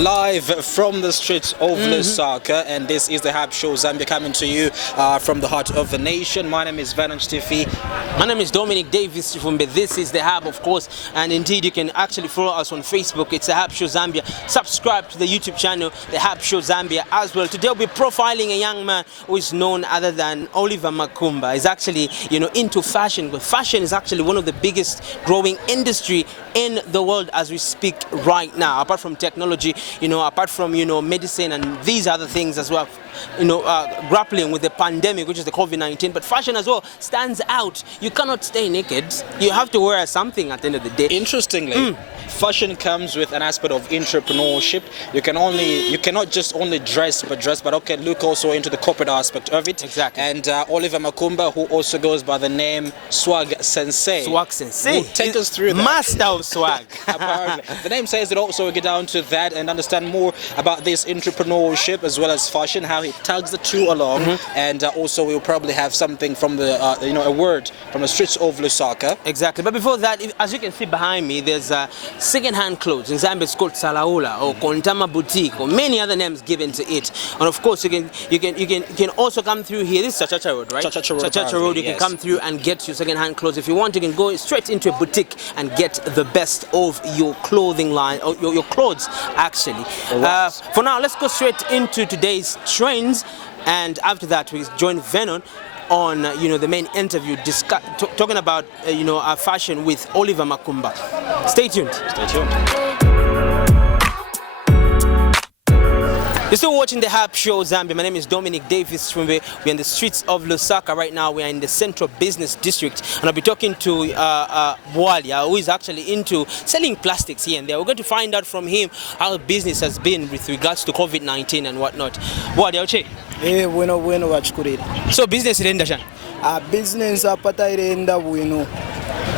Live from the streets of Lusaka, and this is the Hub Show Zambia coming to you from the heart of the nation. My name is Vanan Stiffy. My name is Dominic Davis Chifumbe. This is the Hub, of course, and indeed you can actually follow us on Facebook. It's the Hub Show Zambia. Subscribe to the YouTube channel, the Hub Show Zambia as well. Today we'll be profiling a young man who is known other than Oliver Makumba. He's actually, into fashion. But fashion is actually one of the biggest growing industry in the world as we speak right now. Apart from technology, apart from medicine and these other things as well, grappling with the pandemic, which is the COVID-19, but fashion as well stands out. You cannot stay naked. You have to wear something at the end of the day. Interestingly, fashion comes with an aspect of entrepreneurship. You cannot just only dress, but okay, look also into the corporate aspect of it. Exactly. And Oliver Makumba, who also goes by the name Swag Sensei. Swag Sensei. Take us through that. Master of swag. Apparently. The name says it also. We'll get down to that and understand more about this entrepreneurship as well as fashion, how he tugs the two along, and also we'll probably have something from the, a word from the streets of Lusaka. Exactly. But before that, as you can see behind me, there's second-hand clothes. In Zambia, it's called Salaula or Kontama Boutique or many other names given to it. And of course, you can also come through here. This is Chachacha Road, right? Chachacha Road. You can come through and get your second-hand clothes. If you want, you can go straight into a boutique and get the best of your clothing line, or your clothes, actually. For now, let's go straight into today's trends, and after that, we join Venom on the main interview talking about our fashion with Oliver Makumba. Stay tuned. Stay tuned. You're still watching the Hub Show Zambia. My name is Dominic Davis Chifumbe. We're in the streets of Lusaka right now. We are in the Central Business District, and I'll be talking to Bwalia, who is actually into selling plastics here and there. We're going to find out from him how business has been with regards to COVID-19 and whatnot. Bwalia, oche? Bueno wachikurira. So business irenda shana? Business apata irenda bueno.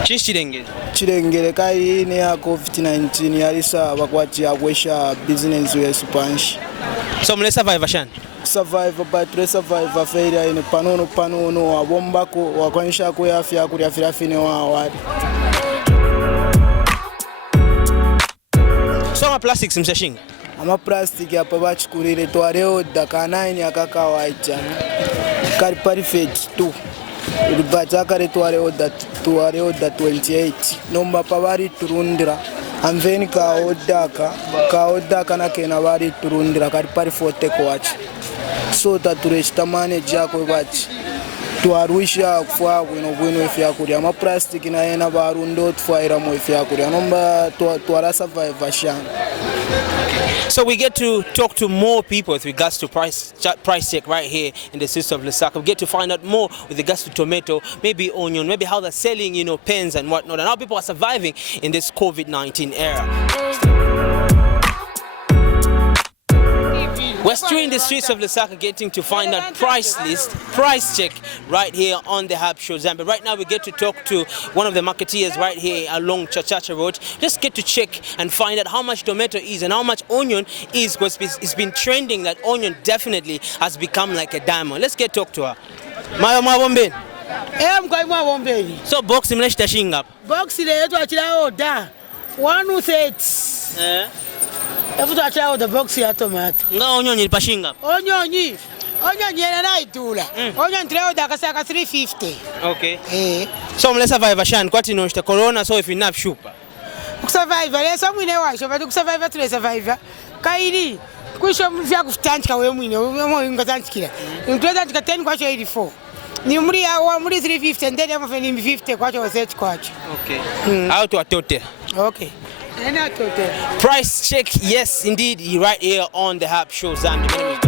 Chirengere kai ne ya COVID-19 yalisa bakwati akwesha business yesu panshi. So mle survive shana? Survive but survive failure in panono abombako wakwanisha ko yafya kuri afirafine wa wadi. So ma plastics msashinga? Ama plastic apa bachikurire twareo dakanaini akakawaita. Kari perfect tu. Ribata kare twareo da 28. Nomba pavari turundira. Amveni kaodaka na kena vari turundira kari pari forte kwachi. So tatureshita manage yako bachi. Tuarusha kufwa bwino ifyakurya ama plastic na yena barundo twaira mu ifyakurya nomba twara survive shana. So we get to talk to more people with regards to price check right here in the city of Lusaka. We get to find out more with regards to tomato, maybe onion, maybe how they're selling, pens and whatnot, and how people are surviving in this COVID-19 era. We're still in the streets of Lusaka getting to find out price check right here on the Hub Show Zambia. Right now we get to talk to one of the marketeers right here along Chachacha Road. Just get to check and find out how much tomato is and how much onion is, because it's been trending that onion definitely has become like a diamond. Let's get to talk to her. So box imleshita shinga? Box ile yetu achila order 130. Efu tuachila the box ya tomato. Nga onion ilipashinga? Onion yena naitula. Onion tile dakasaka 350. Okay. So mle survive shan kwati noshita corona, so if enough shupa. Kusurvive leso mwine washo but kusurvive tule survive. Kairi kwisho mfya kutanchika we mwine ngatanchikira. Ntweza tika 10 kwacho 84. Ni muri 350 and then I'm 50 kwacho set kwacho. Okay. How to atote? Okay. Price check, yes, indeed, right here on the Hub Show Zambia.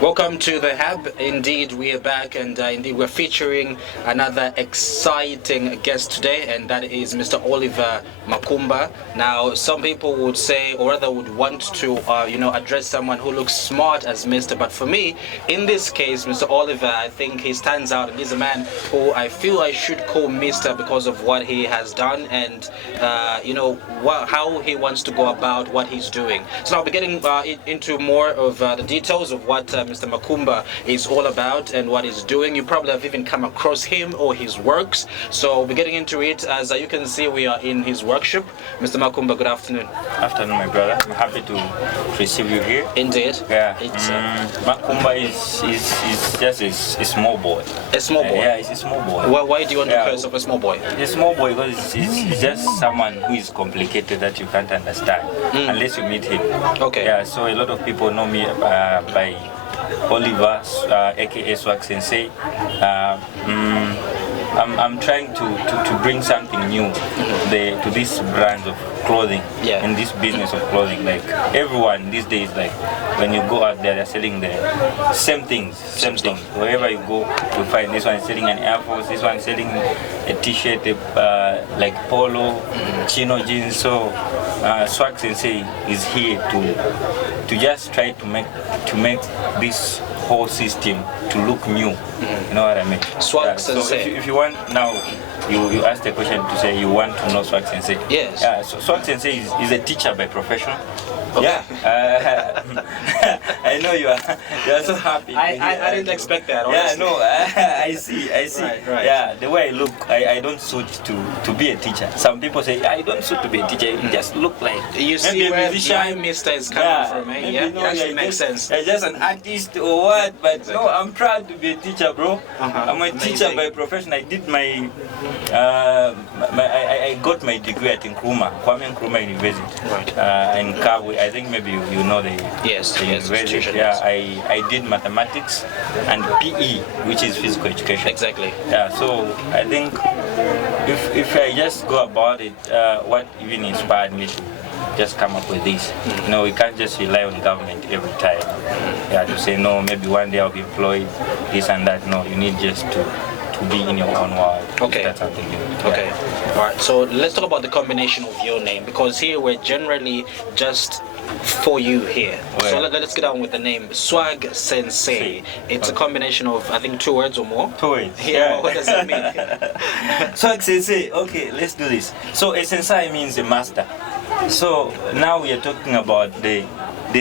Welcome to the Hub. Indeed, we are back, and indeed we're featuring another exciting guest today, and that is Mr. Oliver Makumba. Now, some people would say, or rather would want to, address someone who looks smart as Mr. But for me, in this case, Mr. Oliver, I think he stands out, and he's a man who I feel I should call Mr. because of what he has done and, how he wants to go about what he's doing. So I'll be getting into more of the details of what Mr. Makumba is all about and what he's doing. You probably have even come across him or his works. So we're getting into it. As you can see, we are in his workshop. Mr. Makumba, good afternoon. Afternoon, my brother. I'm happy to receive you here. Indeed. Yeah. It's Makumba is just a small boy. a small boy. Yeah, he's a small boy. Why do you want to call yourself a small boy? A small boy because he's just someone who is complicated that you can't understand unless you meet him. Okay. Yeah. So a lot of people know me by Oliver, aka Swag Sensei. I'm trying to bring something new to this brand of clothing, in this business of clothing. Like everyone these days, like when you go out there, they're selling the same things, same things. Wherever you go, you find this one is selling an Air Force, this one is selling a T-shirt, like polo, chino jeans. So Swag Sensei is here to just try to make this whole system to look new. You know what I mean? Swag So Sensei. if you want now, you asked the question to say you want to know Swag Sensei. Yes. Yeah. So Swag Sensei is a teacher by profession. Okay. Yeah. I know you are so happy. I didn't expect that. Yeah, Honestly. no, I see. Right. Yeah, the way I look, I don't suit to be a teacher. Some people say I don't suit to be a teacher. You just look like You see maybe a where musician. my mister is coming from, eh? maybe, Yeah, you know, it actually you're makes sense. You're just an artist or what? But Exactly. no, I'm proud to be a teacher, bro. I'm a teacher Amazing. by profession. I did I got my degree at Kwame Nkrumah University. Right. In Kabwe. I think maybe you know the Yes, the yes, university. institution, Yeah, yes. I did mathematics and PE, which is physical education. Exactly. Yeah, so I think if I just go about it, what even inspired me to just come up with this. You know, we can't just rely on government every time. Yeah, to say no, maybe one day I'll be employed, this and that. No, you need just to be in your own world. Okay. That's something new. Okay. All right. So let's talk about the combination of your name, because here we're generally just for you here. Well, So let's get on with the name Swag Sensei. It's a combination of, I think, 2 words or more. Toys. Yeah. What does that mean? Swag Sensei. Okay, let's do this. So a sensei means a master. So now we are talking about the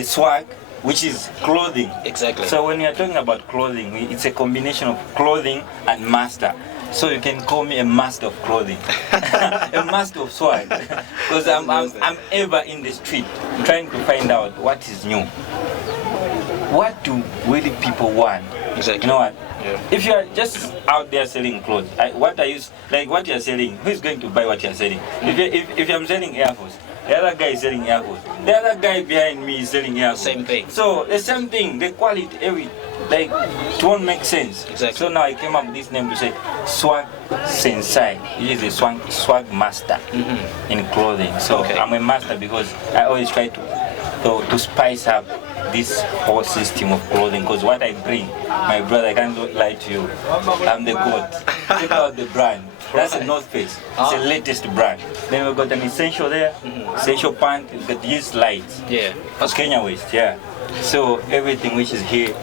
swag, which is clothing. Exactly. So when we are talking about clothing, it's a combination of clothing and master. So you can call me a master of clothing, a master of swag, because I'm ever in the street trying to find out what is new. What do really people want? Exactly. You know what? Yeah. If you are just out there selling clothes, what you are selling? Who is going to buy what you are selling? If I'm selling Air Force, the other guy is selling Air Force. The other guy behind me is selling Air Force. Same thing. So the same thing, the quality, it won't make sense. Exactly. So now I came up with this name to say Swag Sensei, which is a swag master in clothing. So Okay. I'm a master because I always try to spice up this whole system of clothing, because what I bring, my brother, I can't lie to you, I'm the goat. Check out the brand. That's a North Face. It's the latest brand. Then we've got an essential there, essential pant, we've got these lights. Yeah. That's Kenya Waist, yeah. So everything which is here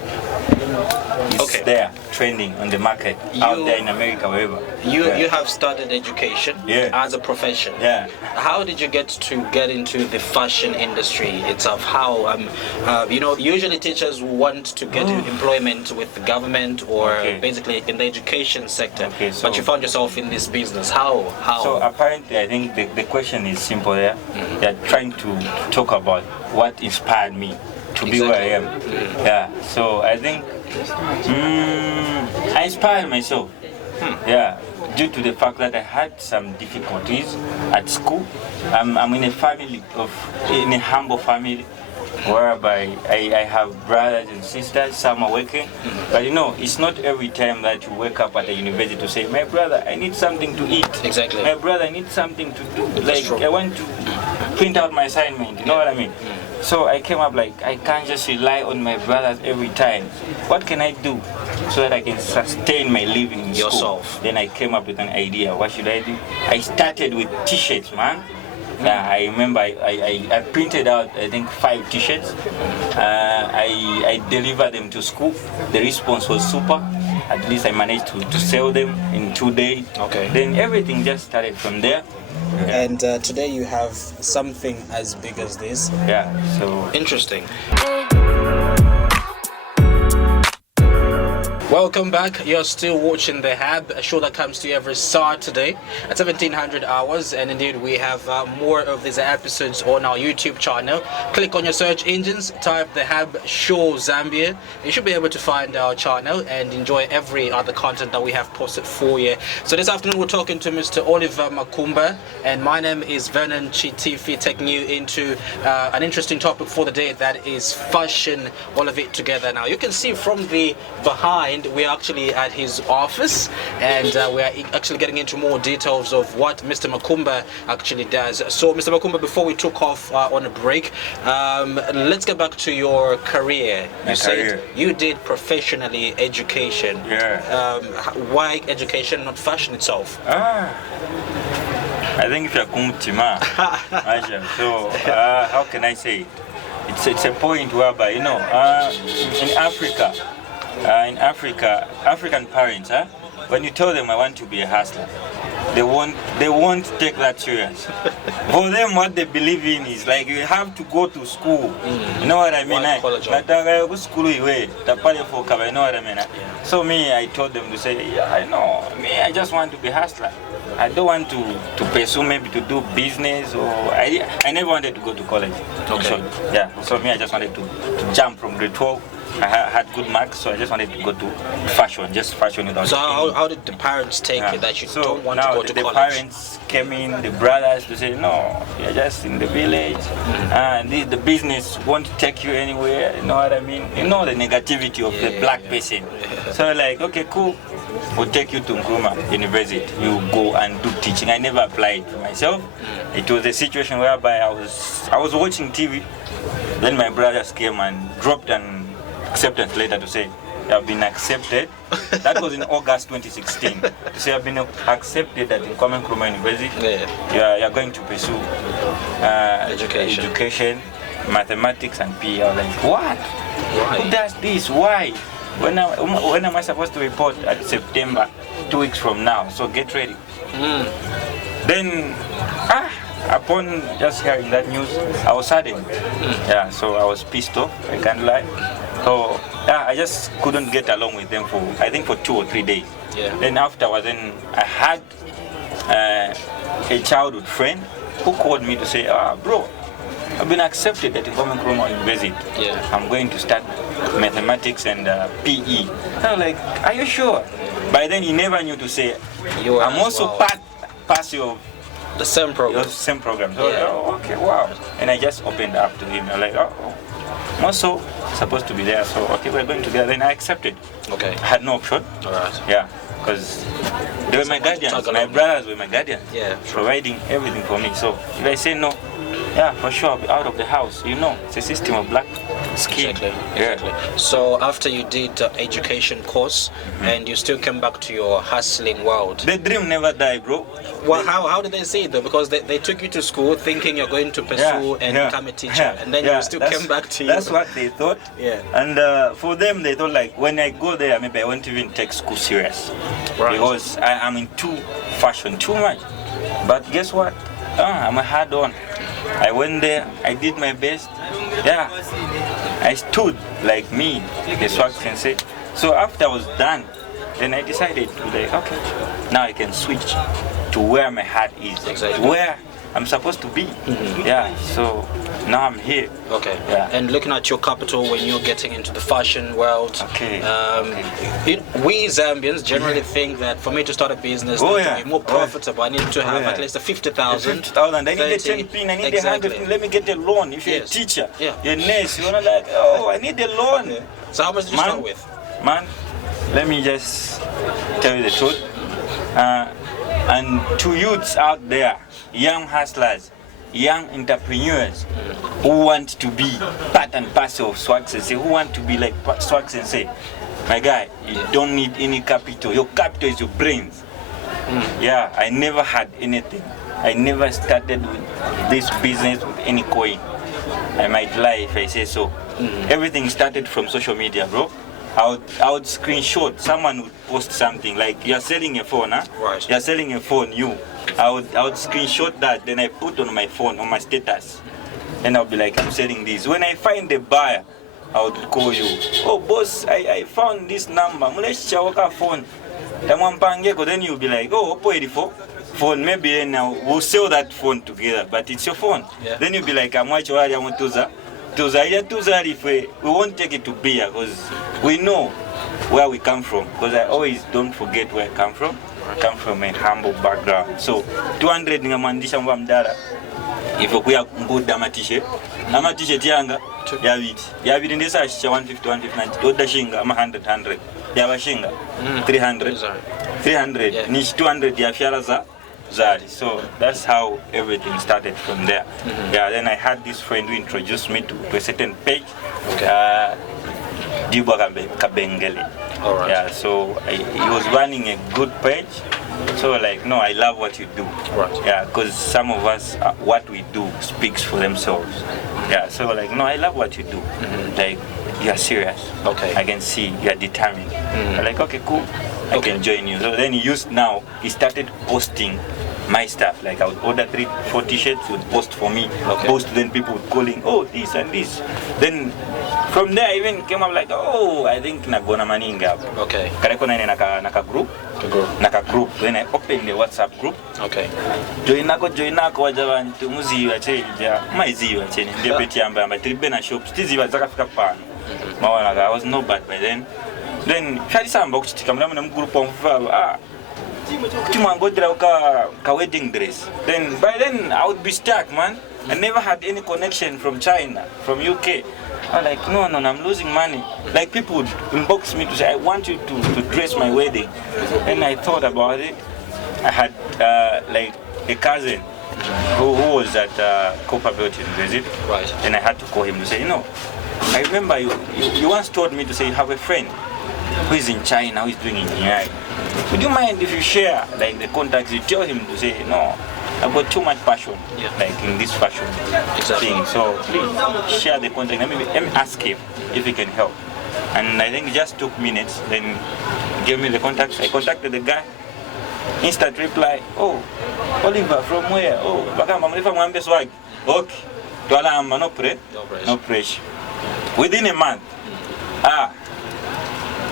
is there, trending on the market, out there in America, wherever. You have started education as a profession. Yeah. How did you get into the fashion industry itself? How usually teachers want to get employment with the government or basically in the education sector. Okay, so but you found yourself in this business. How? So apparently, I think the question is simple there. They're trying to talk about what inspired me to be where I am. Yeah. So I think I inspired myself. Yeah. Due to the fact that I had some difficulties at school. I'm in a humble family, whereby I have brothers and sisters. Some are working, but it's not every time that you wake up at the university to say, my brother, I need something to eat. Exactly. My brother, I need something to do. Like, I want to print out my assignment. You know what I mean? So I came up like, I can't just rely on my brothers every time. What can I do so that I can sustain my living in school? Then I came up with an idea. What should I do? I started with t-shirts, man. Yeah, I remember I printed out, I think, 5 t-shirts. I delivered them to school. The response was super. At least I managed to sell them in 2 days. Okay. Then everything just started from there. And today you have something as big as this. Yeah, so interesting. Welcome back. You're still watching The Hub, a show that comes to you every Saturday at 1700 hours. And indeed, we have more of these episodes on our YouTube channel. Click on your search engines, type The Hub Show Zambia. You should be able to find our channel and enjoy every other content that we have posted for you. So this afternoon, we're talking to Mr. Oliver Makumba, and my name is Vernon Chitifi, taking you into an interesting topic for the day, that is fashion, all of it together. Now, you can see from the behind, we're actually at his office, and we are actually getting into more details of what Mr. Makumba actually does. So, Mr. Makumba, before we took off on a break, let's get back to your career. You said you did professionally education. Yeah. Why education, not fashion itself? I think if you're kumtima, so how can I say it? It's a point whereby, you know, in Africa, African parents, when you tell them I want to be a hustler, they won't take that serious. For them, what they believe in is like you have to go to school. You know what I mean? But go school you know what I mean? So me, I told them to say, yeah, I know. Me, I just want to be a hustler. I don't want to pursue maybe to do business, or I never wanted to go to college. Okay. So, yeah. So me, I just wanted to jump from grade 12. I had good marks, so I just wanted to go to fashion, just fashion without. So how did the parents take it that you don't want to go to college? The parents came in, the brothers, to say, no, you're just in the village, and the business won't take you anywhere. You know what I mean? You know the negativity of the black person. So like, okay, cool, we'll take you to Nkrumah University. You go and do teaching. I never applied for myself. It was a situation whereby I was watching TV. Then my brothers came and dropped an acceptance letter to say you have been accepted. That was in August 2016. To say you have been accepted at Nkrumah University. You're going to pursue education, mathematics, and PE. I was like, what? Why? Who does this? Why? When am I supposed to report? At September, 2 weeks from now. So get ready. Then, upon just hearing that news, I was saddened. Yeah, so I was pissed off, I can't lie. So I just couldn't get along with them for, I think, for 2 or 3 days. Then afterwards, then I had a childhood friend who called me to say, bro, I've been accepted at Nkrumah University. I'm going to start mathematics and PE. I was like, are you sure? By then he never knew to say, I'm also part of the same program. So okay, wow. And I just opened up to him. I'm like, I'm also supposed to be there. So okay, we're going together. Then I accepted. Okay. I had no option. All right. Yeah, because they were my guardians. My brothers were my guardians. Providing everything for me. So if I say no, yeah, for sure, I'll be out of the house. You know, it's a system of black skin. Exactly. So after you did education course, and you still came back to your hustling world. The dream never died, bro. Well, how did they say it though? Because they took you to school thinking you're going to pursue and become a teacher, and then you still came back to you. That's what they thought. And for them, they thought like, when I go there, maybe I won't even take school serious. Because I'm into fashion too much. But guess what? I'm a hard on. I went there, I did my best. Yeah, I stood like me, the swag sensei. So after I was done, then I decided to like, okay, now I can switch to where my heart is, where I'm supposed to be. Yeah, so now I'm here. Okay. Yeah. And looking at your capital when you're getting into the fashion world, we Zambians generally think that for me to start a business to be more profitable, I need to have at least a 50,000. 50,000. I need a 10 pin, I need a 100 pin. Let me get a loan. If you're a teacher, you're a nurse, you're not like, I need a loan. So how much did you start with? Man, let me just tell you the truth. And to youths out there, young hustlers, young entrepreneurs who want to be part and parcel of Swag Sensei, who want to be like Swag Sensei, my guy, you don't need any capital. Your capital is your brains. Yeah, I never had anything. I never started with this business with any coin. I might lie if I say so. Everything started from social media, bro. I would screenshot. Someone would post something like, you're selling a phone, Right. You're selling a phone, I would screenshot that, then I put on my phone, on my status. And I'll be like, I'm selling this. When I find a buyer, I would call you. Oh, boss, I found this number. Let's check phone. Then you'll be like, oh, phone. Maybe then we'll sell that phone together, but it's your phone. Yeah. Then you'll be like, I'm watching what I want to if we won't take it to beer because we know where we come from. Because I always don't forget where I come from. I come from a humble background. So 200 ngamandisha mwa mdala. If we are good dama t-shirt yanga yabiri ndesa ashicha 150 150 oda shinga ama 100 yabashinga 300 ni 200 ya fyala za zari. So that's how everything started from there. Yeah, then I had this friend who introduced me to a certain page. Dibwa Kabengele. Alright. Yeah, so he was running a good page. So like, no, I love what you do. Right. Yeah, because some of us, what we do speaks for themselves. Yeah, so like, no, I love what you do. Like, you're serious. Okay. I can see you're determined. I'm like, okay, cool. I can join you. So then he started posting my stuff. Like I would order 3-4 t-shirts, he would post for me. Post, then people would calling, oh, this and this. Then from there I even came up like, oh, I think nagona maninga. Okay. Kareko na naka group. Then I opened the WhatsApp group. Okay. Join nako wajabantu muziwa chenja. Maiziwa chenja. Ndio peti amba tribena shop. Stiziwa zakafika pana. I was no bad by then. Then shali samba kuchitika mna group of ka wedding dress. Then by then I would be stuck, man. I never had any connection from China, from UK. I'm like, no, I'm losing money. Like people would inbox me to say, I want you to dress my wedding. And I thought about it. I had like a cousin who was at Copperbelt University. Right. And I had to call him to say, I remember you once told me to say you have a friend who is in China, who is doing engineering. Would you mind if you share like the contacts? You tell him to say, no, I've got too much passion, like in this fashion thing. So please share the contact. Let me ask him if he can help. And I think it just took minutes. Then he gave me the contacts. I contacted the guy. Instant reply. Oh, Oliver, from where? Oh, swag. Okay. No pressure. Within a month,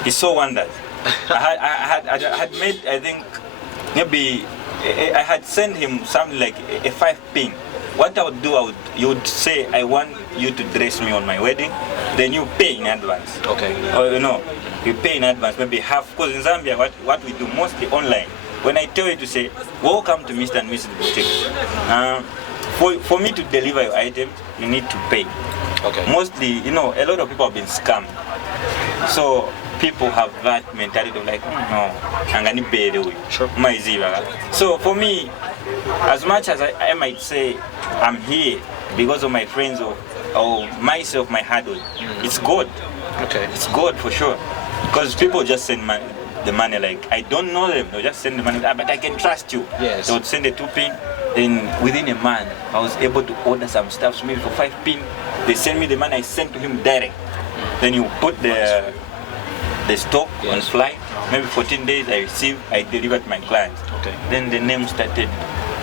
he saw wonders. I had made, I think, maybe I had sent him something like a 5 pin. What I would do, you would say, I want you to dress me on my wedding, then you pay in advance. Okay. Or you pay in advance, maybe half. Because in Zambia, what we do mostly online. When I tell you to say, welcome to Mr. and Mrs. Boutique, for me to deliver your item, you need to pay. Okay. Mostly, a lot of people have been scammed. So people have that mentality of like, no, I'm going to pay the way. Sure. So for me, as much as I might say I'm here because of my friends or myself, my hard work, it's God. Okay. It's God for sure. Because people just send the money, like, I don't know them, they'll just send the money, but I can trust you. Yes. They would send a 2 pin, then within a month, I was able to order some stuff, so maybe for 5 pin, they send me the money, I sent to him direct. Then you put the stock on flight, maybe 14 days I delivered to my clients. Okay. Then the name started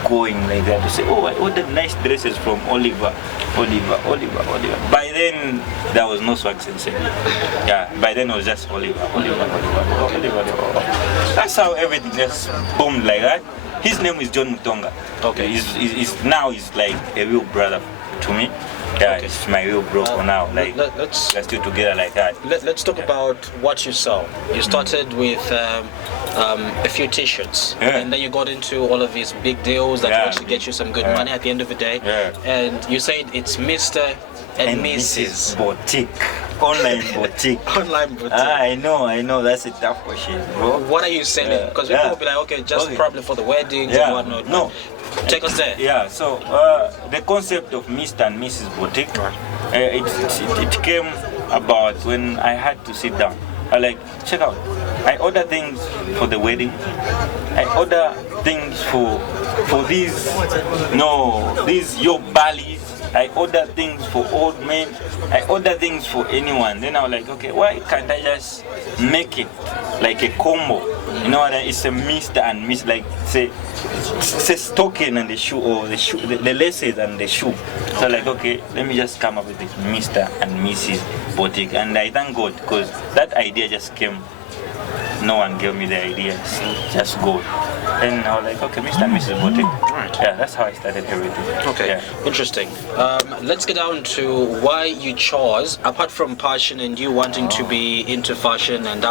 going like that to say, oh, I ordered nice dresses from Oliver. By then, there was no swag sensei. Yeah, by then it was just Oliver. That's how everything just boomed like that. His name is John Mutonga. Okay. He's like a real brother to me. Yeah, okay. It's my real bro for now. Like, we're still together like that. Let's talk about what you sell. You started with a few t-shirts, and then you got into all of these big deals that will actually get you some good money at the end of the day. And you said it's Mr. and Mrs. Boutique. Online boutique. Online boutique. I know. That's a tough question, bro. What are you selling? Because people will be like, okay, just probably for the weddings and whatnot. No. Take us there. Yeah, so the concept of Mr. and Mrs. Boutique, it came about when I had to sit down. Check out. I order things for the wedding. I order things for these Yobalis. I order things for old men. I order things for anyone. Then I was like, okay, why can't I just make it like a combo You know what? It's a Mr. and Miss, like say stocking and the shoe, or the laces and the shoe. So like, okay, let me just come up with this Mr. and Mrs. Boutique, and I thank God because that idea just came. No one gave me the idea, just go. And I was like, okay, Mr. and Mrs. Boutique. Right. Yeah, that's how I started everything. Okay, yeah. Interesting. Let's get down to why you chose, apart from passion and you wanting to be into fashion and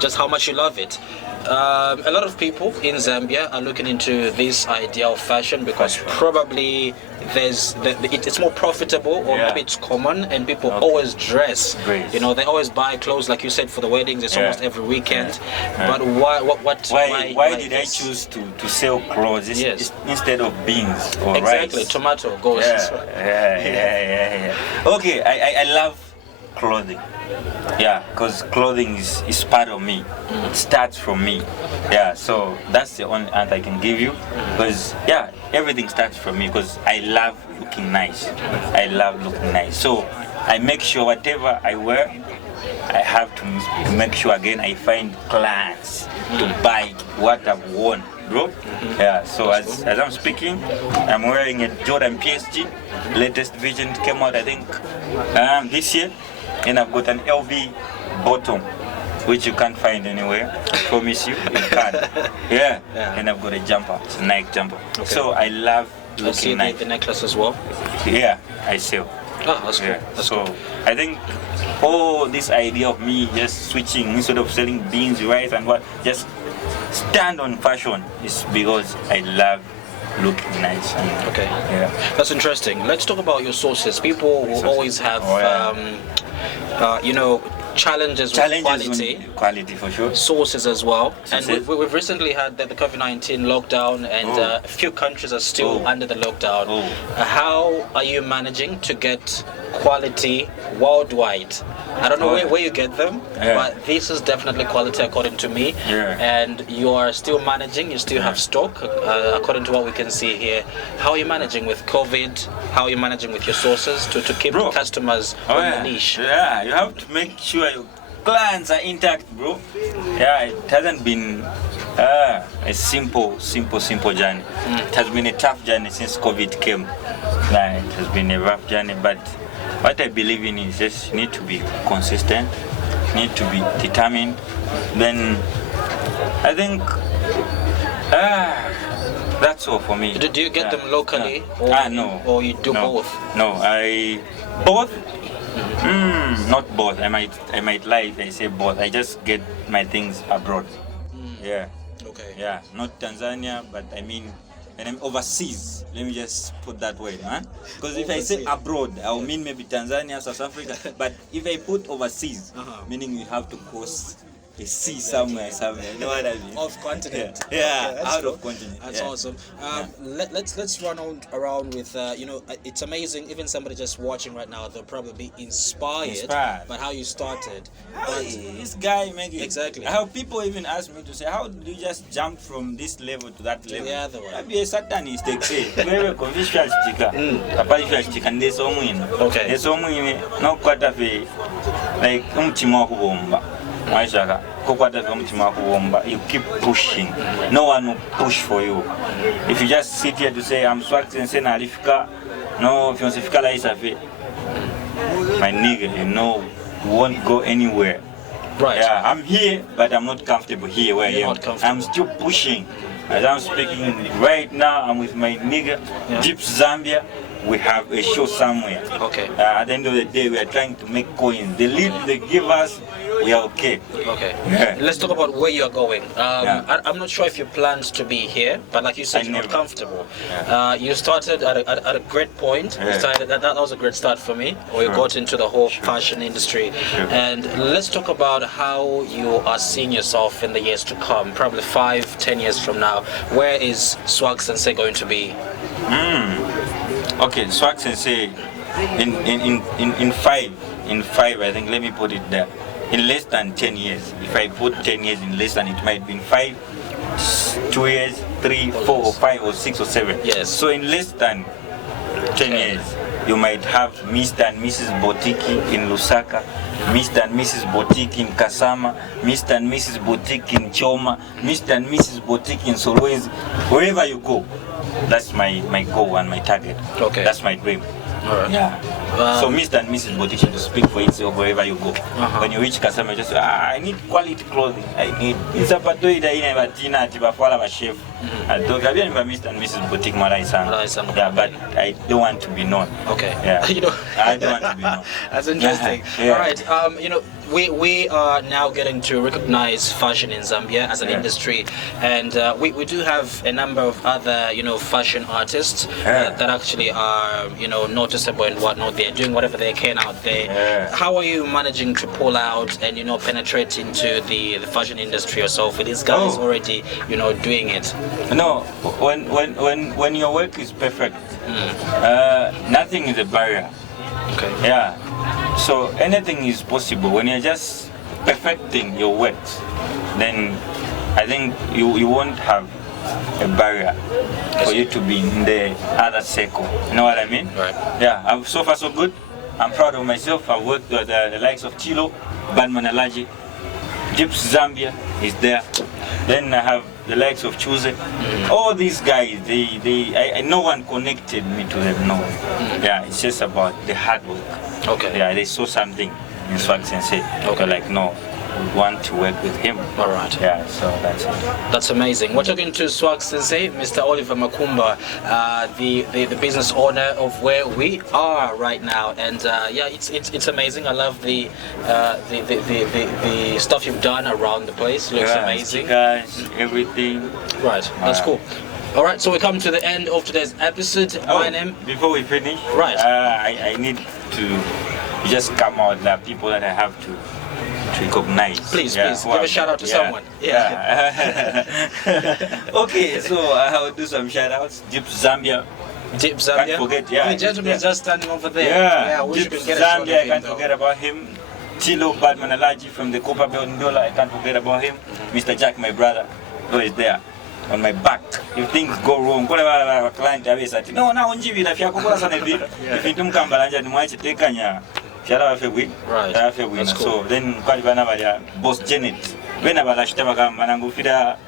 just how much you love it. A lot of people in Zambia are looking into this idea of fashion because probably it's more profitable, or maybe it's common, and people always dress. Great. You know, they always buy clothes, like you said, for the weddings. It's almost every weekend. But why did I choose to sell clothes instead of beans or exactly rice? Tomato goes. Yeah. Okay, I love clothing. Yeah, because clothing is part of me. It starts from me. Yeah, so that's the only answer I can give you. Because everything starts from me. Because I love looking nice. So I make sure whatever I wear, I have to make sure again I find clients to buy what I've worn, bro. Yeah, so as I'm speaking, I'm wearing a Jordan PSG. Latest version came out, I think, this year. And I've got an LV bottom, which you can't find anywhere. I promise you can. Yeah. And I've got a jumper. It's a Nike jumper. Okay. So I love looking nice. The necklace as well? Yeah, I sell. Oh, that's good. That's so cool. I think this idea of me just switching, instead of selling beans, rice and what, just stand on fashion is because I love looking nice. Okay. Yeah. That's interesting. Let's talk about your sources. People will always have challenges with quality for sure, sources as well. And we've recently had the COVID-19 lockdown, and a few countries are still under the lockdown. How are you managing to get quality worldwide? I don't know where you get them, but this is definitely quality according to me. And you are still managing, you still have stock according to what we can see here. How are you managing with COVID? How are you managing with your sources to keep customers on the niche? Yeah, you have to make sure your clients are intact, bro. Yeah, it hasn't been a simple journey. It has been a tough journey since COVID came. It has been a rough journey, but what I believe in is just you need to be consistent, need to be determined. Then I think that's all for me. Do you get them locally no. or you do both? No, both. Not both. I might lie if I say both. I just get my things abroad. Yeah. Okay. Yeah, not Tanzania, but I mean when I'm overseas, let me just put that way, because if I say abroad, I'll mean maybe Tanzania, South Africa, but if I put overseas, meaning you have to cross a sea somewhere, you know what I mean? Off continent. Yeah, out of continent. That's awesome. Let's run around with, it's amazing, even somebody just watching right now, they'll probably be inspired. But how you started. This guy, Maggie. Exactly. How people even ask me to say, how did you just jump from this level to that level? The other one. Maybe a satanist, they say. Very conviction sticker. And there's so many. Okay. There's so many, no quite of a, like, you keep pushing. No one will push for you. If you just sit here to say I'm swags and say Nalifika, no, if you my nigga, won't go anywhere. Right. Yeah, I'm here, but I'm not comfortable here where I am. I'm still pushing. As I'm speaking right now, I'm with my nigga, Hub Zambia. We have a show somewhere. Okay. At the end of the day, we are trying to make coins. The lead they give us, we are okay. Okay. Yeah. Let's talk about where you're going. I'm not sure if you planned to be here, but like you said, you're not comfortable. You started at a great point. You started, that was a great start for me. Or you got into the whole fashion industry. And let's talk about how you are seeing yourself in the years to come, probably 5-10 years from now. Where is Swag Sensei going to be? Okay, Swag Sensei in five, I think, let me put it there. In less than 10 years. If I put 10 years in less than, it might be in 5, 2 years, 3, 4 or 5 or 6 or 7. Yes. So in less than 10 years, you might have Mr. and Mrs. Boutique in Lusaka. Mr. and Mrs. Boutique in Kasama, Mr. and Mrs. Boutique in Choma, Mr. and Mrs. Boutique in Solwezi. Wherever you go, that's my goal and my target. Okay. That's my dream. All right. Yeah. So Mr. and Mrs. Boutique should speak for itself wherever you go. When you reach Kasama, you just say, I need quality clothing. I need. It's a patoida in a batina, tibafola ba chef. I don't have any Mr. and Mrs. Boutique Maraisang. Yeah, but I don't want to be known. Okay. Yeah. You know, I don't want to be known. That's interesting. Yeah. All right. You know, we are now getting to recognize fashion in Zambia as an industry, and we do have a number of other, you know, fashion artists that actually are, you know, noticeable and whatnot. They're doing whatever they can out there. Yeah. How are you managing to pull out and, you know, penetrate into the fashion industry yourself with these guys already, you know, doing it? No, when your work is perfect, nothing is a barrier. Okay. Yeah. So anything is possible when you're just perfecting your work. Then I think you won't have a barrier for you to be in the other circle. You know what I mean? Right. Yeah. So far so good. I'm proud of myself. I've worked with the likes of Chilo, Badman Alaji, Dips Zambia is there. Then I have the likes of Chuze. All these guys, no one connected me to them. No. Yeah, it's just about the hard work. Okay. Yeah, they saw something in Swag Sensei. Okay. Like, no, we want to work with him. All right. Yeah, so that's it. That's amazing. We're talking to Swag Sensei, Mr. Oliver Makumba, the business owner of where we are right now, and yeah, it's amazing. I love the stuff you've done around the place. Looks amazing. Guys, everything. Right, that's cool. All right, so we come to the end of today's episode. My name. Before we finish, right? I need to just come out. There are people that I have to recognize. Please, give a shout out to someone. Yeah. Okay, so I'll do some shout outs. Dips Zambia. Dips Zambia. Can't forget, The gentleman is just standing over there. Yeah, we Dips should get a shot of Zambia. I him, can't though. forget about him. Chilo Badman Alaji from the Copa Ndola. I can't forget about him. Mr. Jack, my brother, who is there on my back. If things go wrong, whatever client always say, no, now unji vila fiako kwa sana hivi. If you mkambalanja ni mwache tekanya. Fiala wa fewi. Right. That's cool. So then kwa bana bali boss Janet. Bena bala shitaba kama nangu fida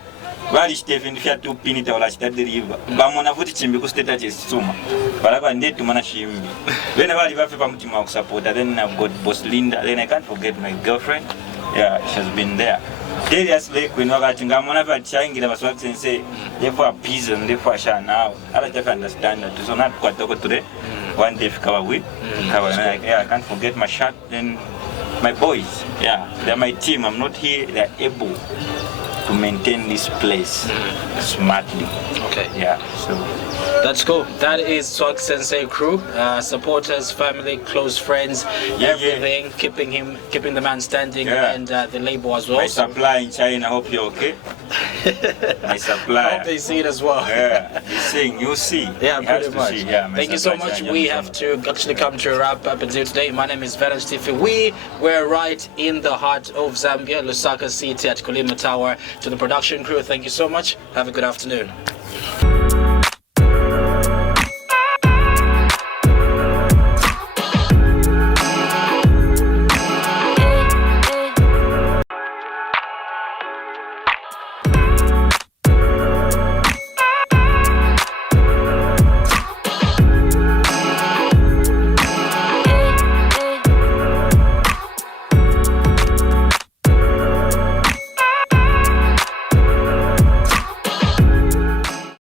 bali Stephen fia tu pinita wala shita deliver. Bamona futi chimbi ku state suma. Balaba ndetu mana shimbi. Bena bali bafe pa mutima wa support. Then I've got boss Linda. Then I can't forget my girlfriend. Yeah, she's been there. Seriously, when I got ngamona pa chaingira baswak sense, therefore peace and therefore sha now. I don't understand that. So not kwa toko today. One day cover with, yeah, I can't forget my shot. Then my boys, yeah, they're my team. I'm not here. They're able to maintain this place smartly. Okay. Yeah. So that's cool. That is Swag Sensei crew, supporters, family, close friends, everything. Keeping the man standing, and the label as well. My supply in China. Hope you're okay. My supply. I hope they see it as well. Yeah, you're saying you see. Yeah, pretty much. Yeah, thank you so much. We have to actually come to a wrap up and do today. My name is Veron Stiffy. We were right in the heart of Zambia, Lusaka City at Kulima Tower. To the production crew, thank you so much. Have a good afternoon.